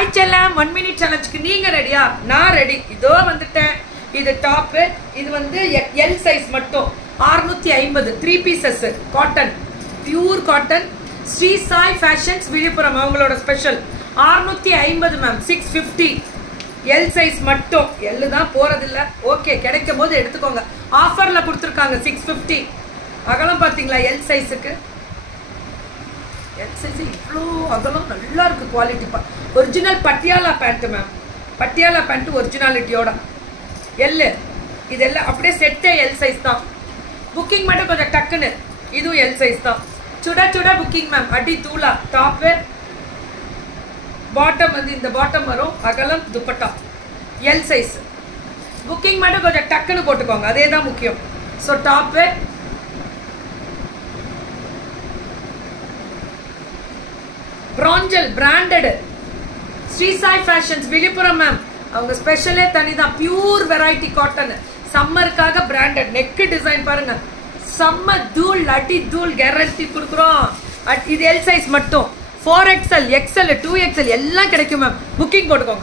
Hi Chellam, 1 minute challenge ku neenga ready ah? Na ready. Idho vanditen. Idu top, idu vandu L size mattum 650 3 pieces cotton, pure cotton. Sri Sai Fashions Viluppuram avangaloda special 650 ma'am, 650 L size mattum. L da poradilla. Okay, kedaikumbodu edutukonga. Offer la kuduthirukanga 650. Agalam pathingala L size ku. L size இவ்ளோ அகலம் நல்லா இருக்கு quality original Patiala pant ma'am Patiala pant ஒரிஜினாலிட்டியோட L இதெல்லாம் அப்படியே செட்டே L size தான் booking மட்டும் கொஞ்சம் டக்குன்னு இதுவும் L சைஸ் தான் சுட சுட புக்கிங் மேம் அடி தூளா டாப் பாட்டம் வந்து இந்த பாட்டம் வரும் அகலம் துப்பட்டா L சைஸ் புக்கிங் மட்டும் கொஞ்சம் டக்குன்னு போட்டுக்கோங்க அதேதான் முக்கியம் so top Bronzel branded Sri Sai Fashions Viluppuram ma'am avanga special thanida pure variety cotton summer kaga branded neck design parunga samma dool lati dool guarantee kudukrom at idu L size mattum 4XL XL 2XL ella kedaikum ma'am booking potukonga